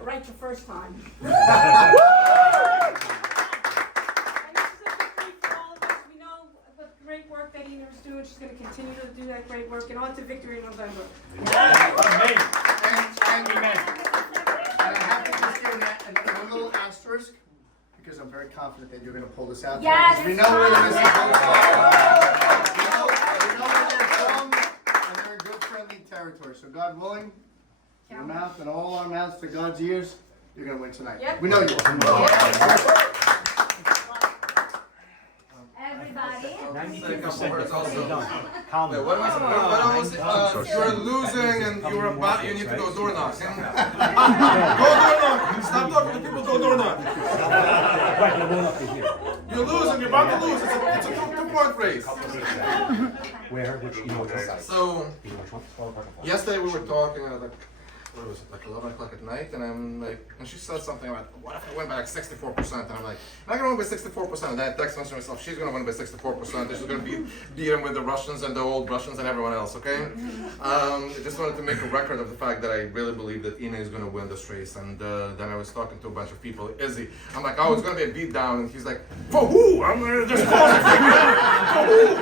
it right the first time. Great work that Ina is doing. She's going to continue to do that great work, and on to victory in November. And I have to just give that a little asterisk because I'm very confident that you're going to pull this out. Yes. We know where this is going. We know where they're from, and they're in good friendly territory. So God willing, your mouth and all our mouths to God's ears, you're going to win tonight. Yep. We know you will. Everybody. 93% also done. What was it? You're losing and you're about, you need to go door knocking. Go door knocking. Stop talking to people, go door knocking. You're losing, you're about to lose. It's a two-point race. So, yesterday we were talking, what was it, like 11 o'clock at night, and I'm like, and she said something about, what if I win by like 64%? And I'm like, I'm not gonna win by 64%. And I text myself, she's gonna win by 64%. She's gonna beat him with the Russians and the old Russians and everyone else, okay? I just wanted to make a record of the fact that I really believe that Ina is gonna win this race. And then I was talking to a bunch of people, Izzy, I'm like, oh, it's gonna be a beat down. And he's like, for who? I'm gonna just call it. For who?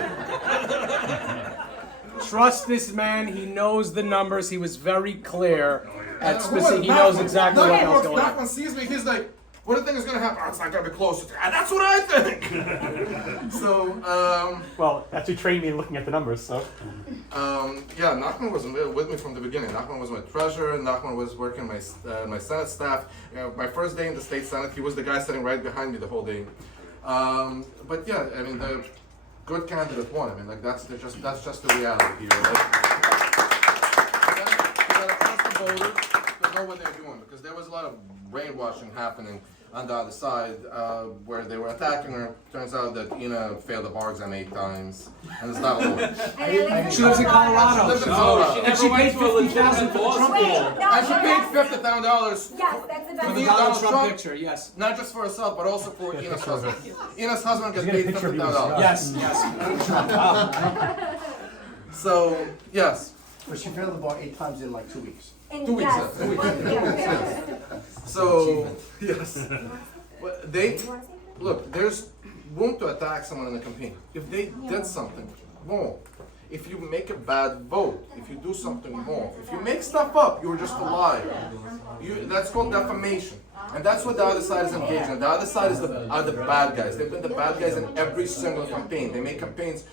Trust this man. He knows the numbers. He was very clear at specific. He knows exactly what else going on. Nachman sees me. He's like, "What do you think is going to happen?" Oh, it's not going to be close. That's what I think. So, Well, that's who trained me in looking at the numbers, so. yeah, Nachman was with me from the beginning. Nachman was my treasurer. Nachman was working my Senate staff. My first day in the state Senate, he was the guy sitting right behind me the whole day. But yeah, I mean the good candidate won. I mean, like that's just the reality here. Like, you gotta trust the voters to know what they're doing, because there was a lot of brainwashing happening on the other side where they were attacking her. Turns out that Ina failed the bar exam 8 times, and it's not over. She lives in Colorado. She lives in Colorado. And she paid $50,000 for the Trump poll. And she paid $50,000 Yes, that's the for best. the Donald Donald Trump Trump picture, yes. not just for herself, but also for Ina's husband. Ina's husband gets paid $50,000. Yes, yes. So, yes. But she failed the bar 8 times in like 2 weeks. 2 weeks. Yes. 2 weeks. Yeah. So, yes. But look, there's room to attack someone in the campaign. If they did something wrong, if you make a bad vote, if you do something wrong, if you make stuff up, you're just a liar. That's called defamation. And that's what the other side is engaged in. The other side are the bad guys. They've been the bad guys in every single campaign. They make campaigns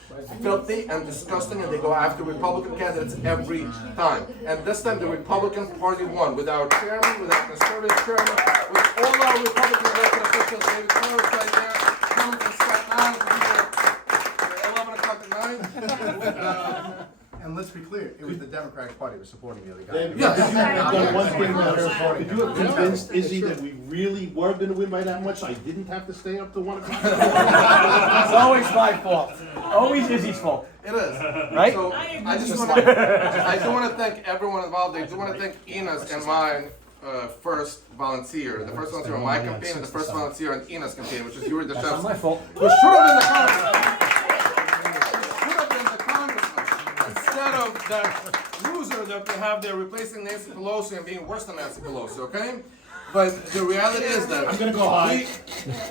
filthy and disgusting, and they go after Republican candidates every time. And this time the Republican Party won, with our chairman, with our conservative chairman, with all our Republican elected officials. David Connor's right there, coming from Staten Island to be 11 o'clock at night. And let's be clear, it was the Democratic Party was supporting the other guy. One thing that could you have convinced Izzy that we really were going to win by that much? I didn't have to stay up to 1 o'clock. It's always my fault. Always Izzy's fault. It is. Right? So I do want to thank everyone involved. I do want to thank Ina's and mine first volunteer. The first volunteer on my campaign and the first volunteer on Ina's campaign, which is Yuri That's not my Deshevsky. fault. Who should have been the congressman. Should have been the congressman. Instead of that loser that they have there replacing Nancy Pelosi and being worse than Nancy Pelosi, okay? But the reality is that I'm going to go high.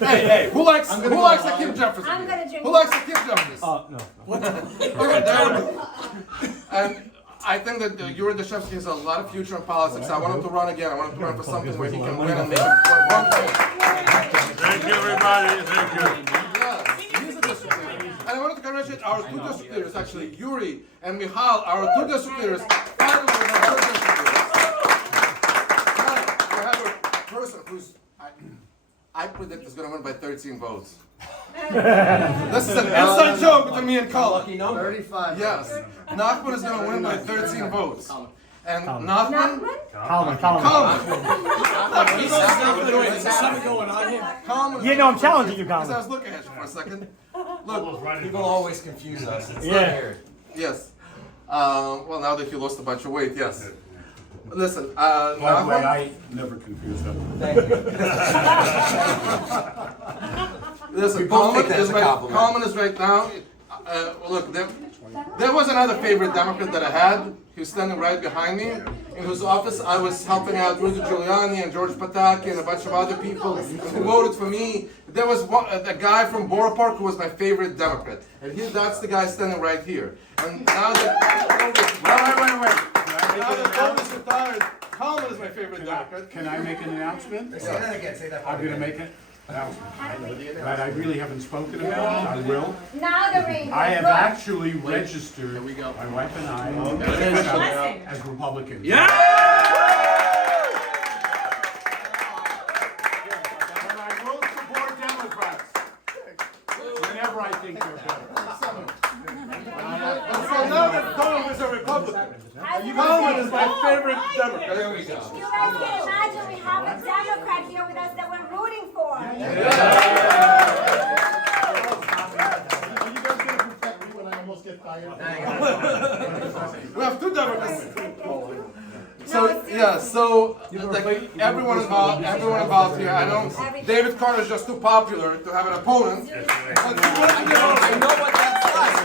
Hey, who likes Hakeem Jeffries? I'm gonna drink. Who likes Hakeem Jeffries? No. Okay, there. And I think that Yuri Deshevsky has a lot of future in politics. I want him to run again. I want him to run for something where he can win and make it one thing. Thank you, everybody. Thank you. Yeah, he's a district leader. And I wanted to congratulate our 2 district leaders, actually, Yuri and Michal, our 2 district leaders. Finally, we have 2 district leaders. Now, we have a person who's, I predict is going to win by 13 votes. This is an inside joke between me and Colin. 35. Yes, Nachman is going to win by 13 votes. And Nachman? Colin. Is there something going on here? Yeah, no, I'm challenging you, Because I Colin. was looking at you for a second. Look, People always confuse us. It's Yeah. not weird. yes. Well, now that you lost a bunch of weight, yes. Listen, By the way, Nachman, I never confuse them. Thank you. listen, We both take that as a Coleman compliment. is right now. look, there was another favorite Democrat that I had. He was standing right behind me, in whose office I was helping out Rudy Giuliani and George Pataki and a bunch of other people who voted for me. There was a guy from Borough Park who was my favorite Democrat, and that's the guy standing right here. And now that now that Tony's retired, Coleman is my favorite Democrat. Can I make an announcement? Say that again, say that. I'm gonna make an announcement that I really haven't spoken about. I will. Now the ring. I have actually registered, we go. my wife and I, as Republicans. Yeah! But I will support Democrats whenever I think they're better. So now that Coleman is a Republican, Coleman is my favorite Democrat. There we go. You guys can imagine we have a Democrat here with us that we're rooting for. Are you guys gonna protect me when I almost get fired? We have two Democrats. So yeah, so like everyone involved here. I know David Carter is just too popular to have an opponent. But I know what that's like.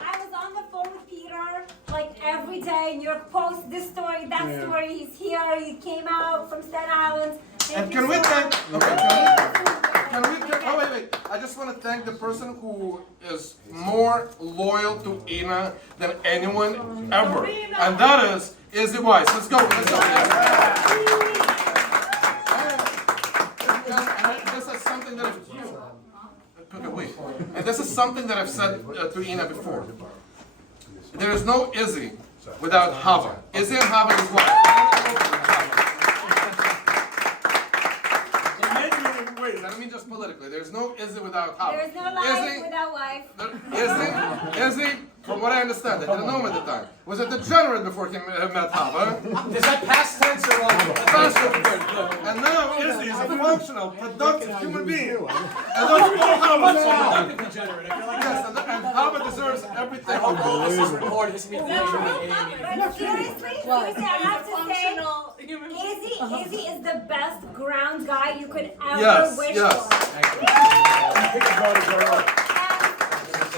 I was on the phone with Peter like every day. New York Post, this story, that story. He's here. He came out from Staten Island. And can we thank? Oh wait! I just want to thank the person who is more loyal to Ina than anyone ever, and that is Izzy Weiss. Let's go. Let's go. And this is something that and this is something that I've said to Ina before. There is no Izzy without Hava. Izzy and Hava is one. I don't mean just politically. There's no Izzy without Hava. There's no life without wife. Izzy, from what I understand, I didn't know him at the time, was a degenerate before he met Hava. Is that past tense or long? Past tense. And now Izzy is a functional, productive human being. And that's all Hava is. Yes, and Hava deserves everything. This is recorded. This means But seriously, I have to say, Izzy is the best ground guy you could ever wish for. And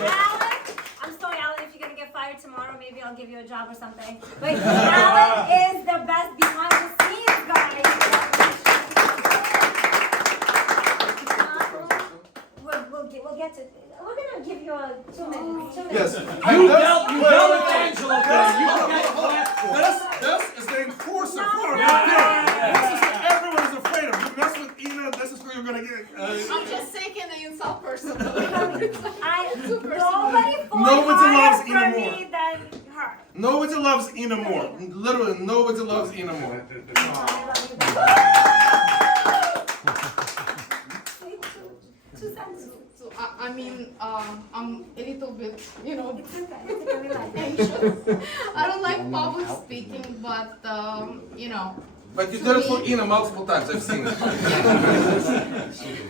Alan, I'm sorry, Alan, if you're gonna get fired tomorrow, maybe I'll give you a job or something. But Alan is the best behind the scenes guy. We'll get to. We're gonna give you a 2 minutes. 2 minutes. Yes. You dealt with Angela. This is the enforcer part. Everyone is afraid of. You mess with Ina, this is where you're gonna get. I'm just taking the insult personally. Nobody loves Ina for more. me than her. Nobody loves Ina more. Literally, nobody loves Ina more. Two sentences. So, I mean, I'm a little bit, It's okay. anxious. I don't like public speaking, but, But you did it for Ina multiple times. I've seen it.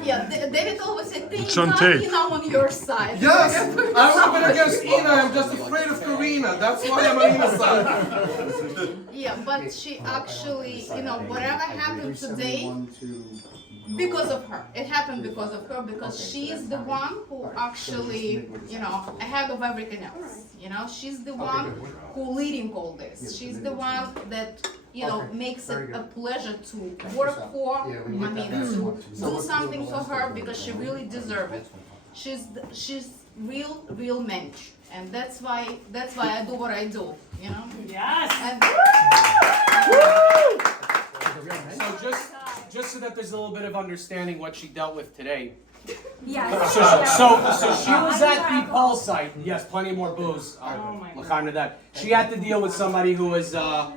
yeah, David always said, thank It's on God tape. Ina on your side. Yes, I've been against Ina. I'm just afraid of Karina. That's why I'm on Ina's side. Yeah, but she actually, whatever happened today, because of her. It happened because of her, because she's the one who actually, ahead of everything else. She's the one who leading all this. She's the one that, makes it a pleasure to work for, to do something for her, because she really deserves it. She's real mensch, and that's why I do what I do, Yes. And So just so that there's a little bit of understanding what she dealt with today. Yes. So she was at the Paul site. Yes, plenty more booze. my L'chaim to that. She had to deal with somebody who was,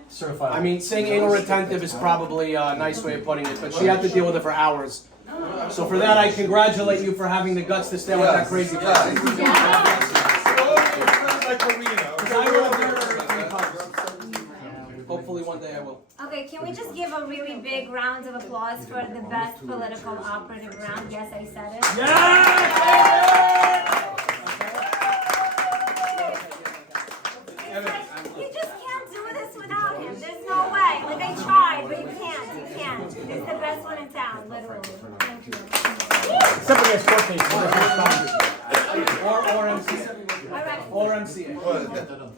Certified. I mean, saying anal retentive is probably a nice way of putting it, but she had to deal with it for hours. So for that, I congratulate you for having the guts to stand with that crazy person. Hopefully one day I will. Okay, can we just give a really big round of applause for the best political operative round? Yes, I said it. It's like, you just can't do this without him. There's no way. Like, I tried, but you can't. You can't. It's the best one in town, literally. Thank you. Except for the sports station. Or MCA. All right. Or MCA. Well,